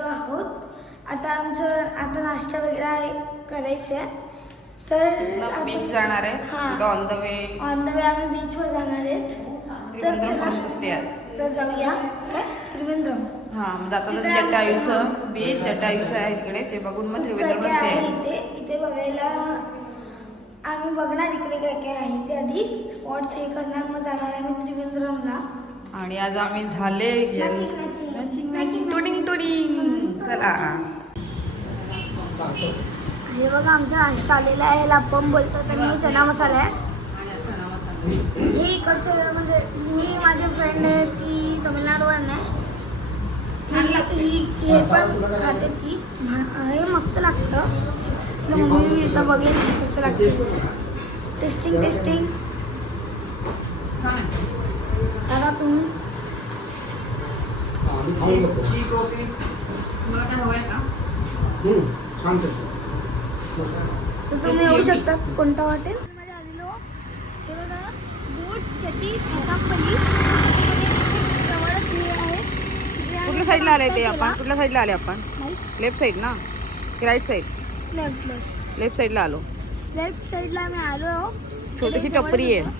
करतो आहोत. आता आता नाश्ता वगैरे आहे करायचं आहे. तर बीच जाणार आहे. हां, ऑन द वे आम्ही बीचवर जाणार आहेत. तर चला तर जाऊया. काय त्रिवेंद्रम. हां, जाताना जटायूचं बीच जटायूचं आहे तिकडे, ते बघून मग त्रिवेंद्रम आहे. इथे बघायला आम्ही बघणार इकडे काय काय आहे ते. आधी स्पॉट्स हे करणार, मग जाणार आम्ही त्रिवेंद्रमला. आणि आज आम्ही झाले टुडिंग टुडिंग. चला हे बघा आमचा नाश्ता आलेला आहे. लापम बोलतात आणि चना मसाला आहे. हे इकडचं म्हणजे मी माझी फ्रेंड आहे ती तमिळनाडूवर आहे. हे पण खाते ती. हे मस्त लागतं. मम्मी मी इथं बघेन कसं लागतं. टेस्टिंग दादा तुम्ही तर तुम्ही येऊ शकता. कोणता हॉटेल मध्ये आलेलो हे बघा. बोट चटी एकापल्ली जवळच हे आहे. कुठल्या साईडला आले ते आपण? कुठल्या साईडला आले आपण? लेफ्ट साईड ना की राईट साईड? लेफ्ट साईडला आलो. लेफ्ट साईडला आम्ही आलो. छोटीशी टपरी आहे.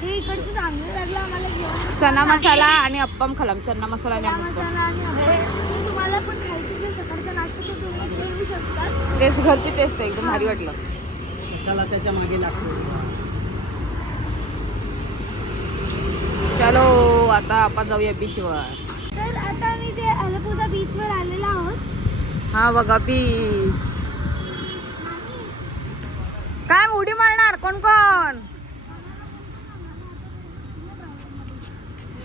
हे इकडचं चांगलं लागलं आम्हाला जेवण. चना मसाला आणि अप्पम खालाम. चना मसाला आणि मसाला आणि अप्पम. तुम्हाला पण खायचं असेल सकाळचा नाश्ता तर तुम्ही घेऊ शकता. टेस्ट घरची टेस्ट आहे, एकदम भारी वाटलं. मसाला त्याच्या मागे लागतो. चलो आता आपण जाऊया बीचवर. तर आता आम्ही ते अलपुझा बीचवर आलेलो आहोत. हा बघा बीच. काय उडी मारणार कोण कोण?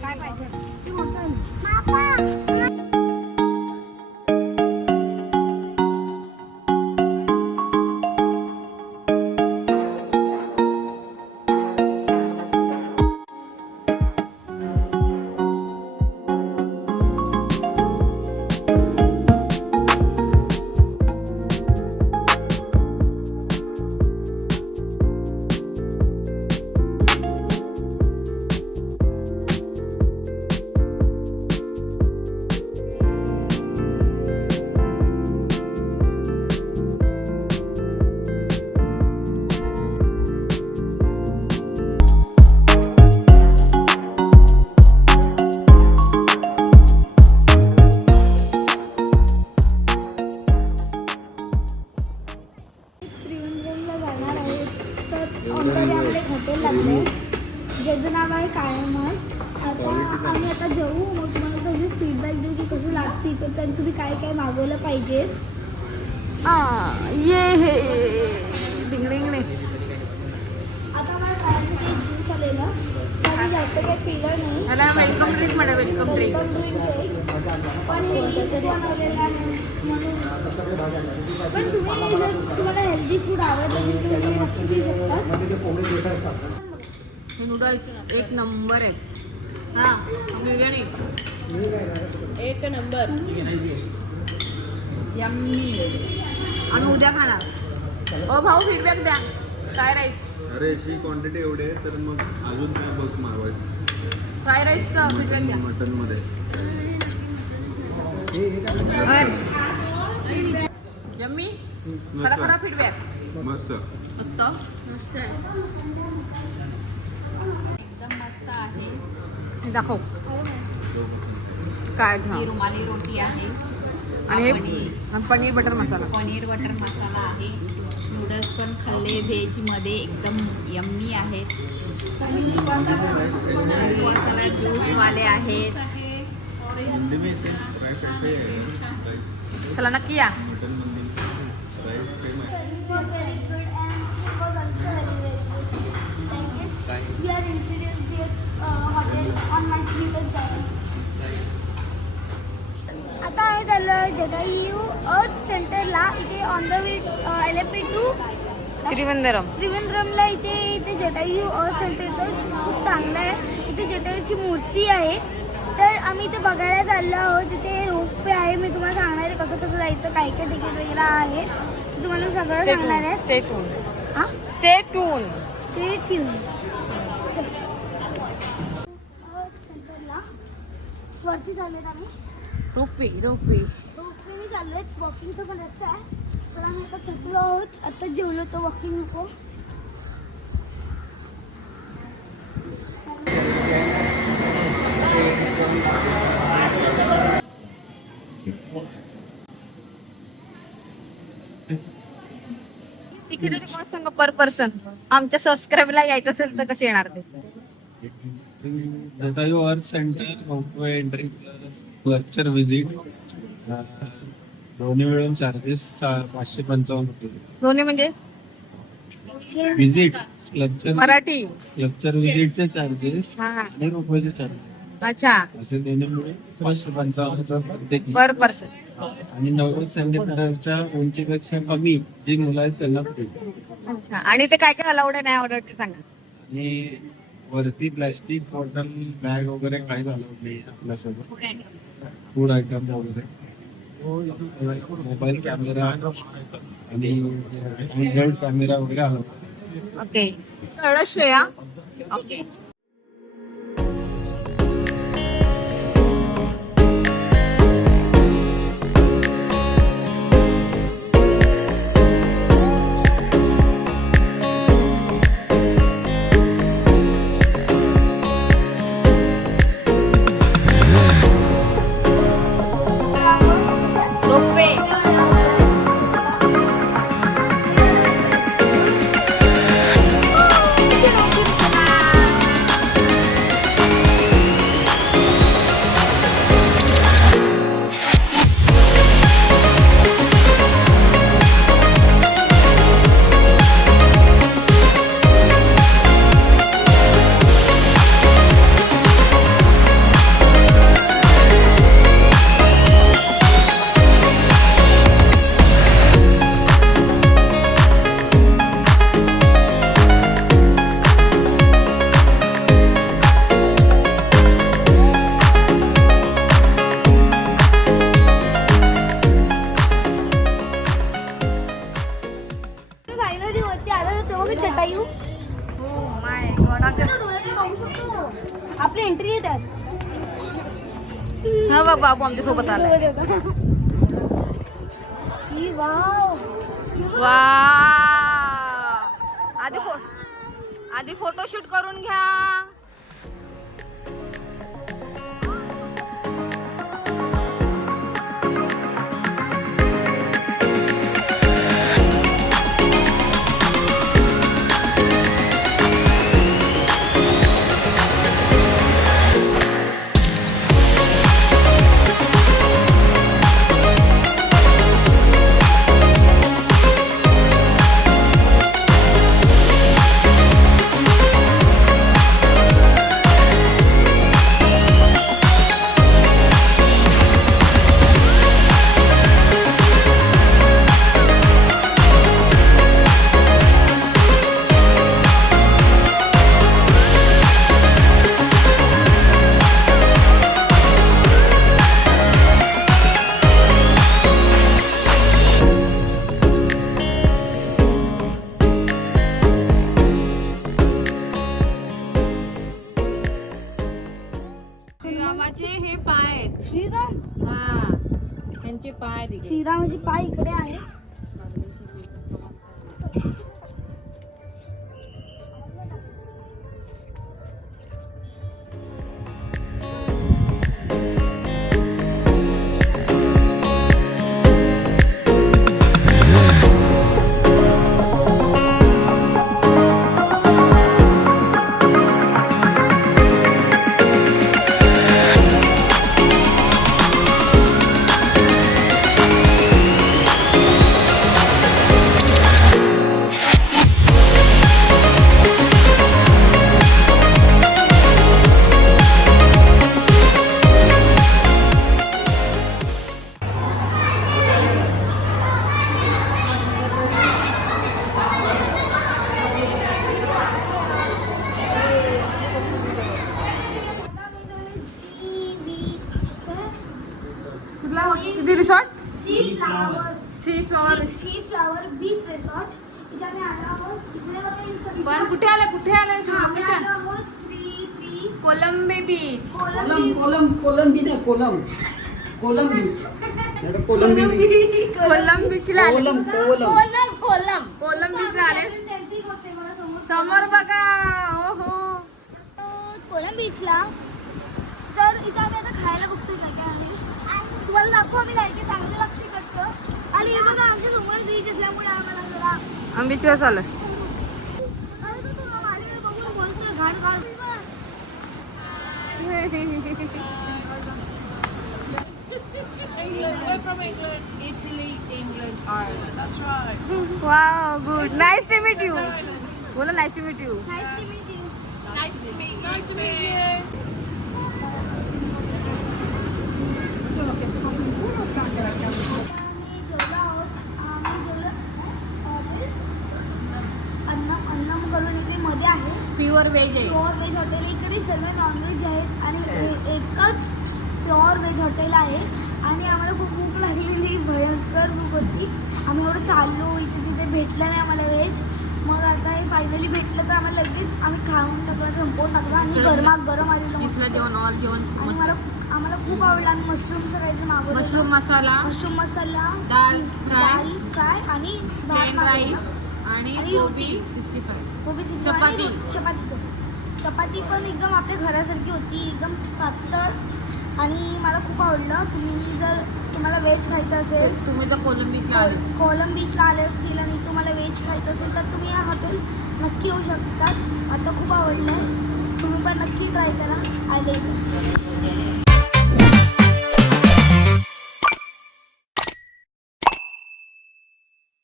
काय पाहिजे? हॉटेल लागले ज्याचं नाव आहे कायमस. आम्ही आता जाऊ. मग तुम्हाला त्याची फीडबॅक देऊ की कसं लागते. तर त्यांनी तुम्ही काय काय मागवलं पाहिजे. ये हे डिंगडिंगणे. आता मला खायचं काही ज्यूस आलेलं तर आम्ही जास्त काही पिलं नाही. वेलकम ड्रिंक म्हणा. वेलकम ड्रिंक पण हे बनवलेलं आहे म्हणून. पण तुम्ही जर तुम्हाला हेल्दी फूड आवडत असेल तर तुम्ही नक्की घेऊ शकता. हे नूडल्स एक नंबर आहे. हां बिर्याणी एक नंबर. यम्मी. आणि उद्या खाणार. ओ भाऊ फीडबॅक द्या. Fry rice. अरे अशी क्वांटिटी एवढी आहे तर मग अजून काय बघ मागवायचं. फ्राय राईसचा फीडबॅक द्या. मटनमध्ये यम्मी. खरा खरा फीडबॅक. मस्त मस्त एकदम मस्त आहे. हे दाखव काय घ्या. ही रुमाली रोटी आहे आणि हे पनीर बटर मसाला. पनीर बटर मसाला आहे. नूडल्स पण खाल्ले व्हेजमध्ये एकदम यम्मी आहेत. मसाला ज्यूसवाले आहेत. हिंदी में इसे राइस ऐसे चला नक्की या. मटन मंदी राइस सेम है. We are introduced the hotel on my previous diet. आता हे झालं जटायू अर्थ सेंटरला. इथे on the way LFP to त्रिवेंद्रमला. इथे जटायू अर्थ सेंटर तर खूप चांगलं आहे. इथे जटायूची मूर्ती आहे. तर आम्ही इथे बघायला चाललो आहोत. तिथे रोपवे आहे. मी तुम्हाला सांगणार आहे कसं कसं जायचं. काय काय तिकीट वगैरे आहे ते तुम्हाला सगळं सांगणार आहे. Stay tune. हां स्टे ट्यून. Stay tune. सेंटरला वरती चाललेत आम्ही. रोपवे चाललोय वॉकिंगचा पण रस्ता आहे तर आम्ही आता थकलो आहोत आता जेवलो तर वॉकिंग नको तिकीट तुम्हाला सांगा पर पर्सन आमच्या सबस्क्राईबला यायचं असेल तर कसे येणार ते Jatayu art centre ropeway entry plus culture visit दोन्ही मिळून चार्जेस 555 रुपये. दोन्ही म्हणजे विजिट क्लचर मराठी क्लचर विजिटचे चार्जेस हा आणि रोपवेचे चार्जेस अच्छा असे दोन्ही मिळून 555 रुपये प्रत्येकी. पर पर्सन आणि नवरोज संगीतच्या उंचीपेक्षा कमी जी मुलं आहेत त्यांना फ्री. अच्छा आणि ते काय काय अलाउड आहे नाही अलाउड ते सांगा आणि वरती प्लॅस्टिक बॉटल बॅग वगैरे काही अलाउड नाही आपल्यासोबत. फूड आयटम वगैरे मोबाईल कॅमेरा आणि हँडहेल्ड कॅमेरा वगैरे अलाउड. ओके कळलं श्रेया ओके रोपवे फायनली वरती आलो तेव्हा की चटायू हो माय गॉड डोळ्यातून बघू शकतो आपली एंट्री आहे त्यात हा बघ बाबू आमच्या सोबत आलाय वाव वा आधी फोटोशूट करून घ्या श्रीरामाचे हे पाय आहेत श्रीराम हा त्यांचे पाय दिले श्रीरामाची पाय इकडे आहे किती resort sea flower sea beach resort इथे आम्ही आलो आहोत इकडे बघा हे सगळं- पण कुठे आलं तू आम्ही लोकेशन आलो आहोत कोलंबे बीच कोलंबे बीच कोलम कोलम कोलम बी नाही कोलम कोलम बीच कोलंबी बीच कोलम बीचला आले कोलम कोलम कोलम कोलम कोलम बीचला आले टेम्पिंग होते बघा समोर. समोर बघा ओहो कोलम बीचला तर इथं आम्ही आता खायला बघतोय काय काय आम्ही तुम्हाला दाखवू आम्ही काय काय चांगलं लागते करतो आणि हे बघा आमच्या समोर बीच असल्यामुळे आम्हाला जरा आम्ही बीचवर चाललोय अरे तो तुला माझ्याकडे बघून बोलतोय घाण घाण wow good nice to meet you बोला nice to meet you Nice to meet you. Annam करून इकडे मध्ये आहे प्युअर व्हेज आहे. प्युअर व्हेज हॉटेल इकडे सर्व नॉनव्हेज आहेत आणि एकच प्युअर व्हेज हॉटेल आहे आणि आम्हाला खूप भूक लागलेली भयंकर भूक होती आम्ही एवढं चाललो इथे तिथे भेटलं नाही आम्हाला व्हेज मग आता हे फायनली भेटलं तर आम्हाला लगेच आम्ही खाऊन टाकलं संपवून टाकलं आणि गरम आलेलं मस्त. इथलं जेवण ऑल जेवण आणि आम्हाला खूप आवडलं आम्ही मशरूमचं काहीतरी मागवलं मशरूम मसाला, मशरूम मसाला दाल फ्राय, दाल फ्राय आणि भात प्लेन मागवला. राईस आणि आणि गोबी 65. गोबी सिक्स्टी चपाती. आणि चपाती पण एकदम आपल्या घरासारखी होती एकदम पातळ आणि मला खूप आवडलं तुम्हाला व्हेज खायचं असेल तुम्ही जर कोलम बीचला आले कोलम बीचला आले असतील आणि तुम्हाला व्हेज खायचं असेल तर तुम्ही या हॉटेल नक्की येऊ शकतात आता खूप आवडलं आहे तुम्ही पण नक्की ट्राय करा आले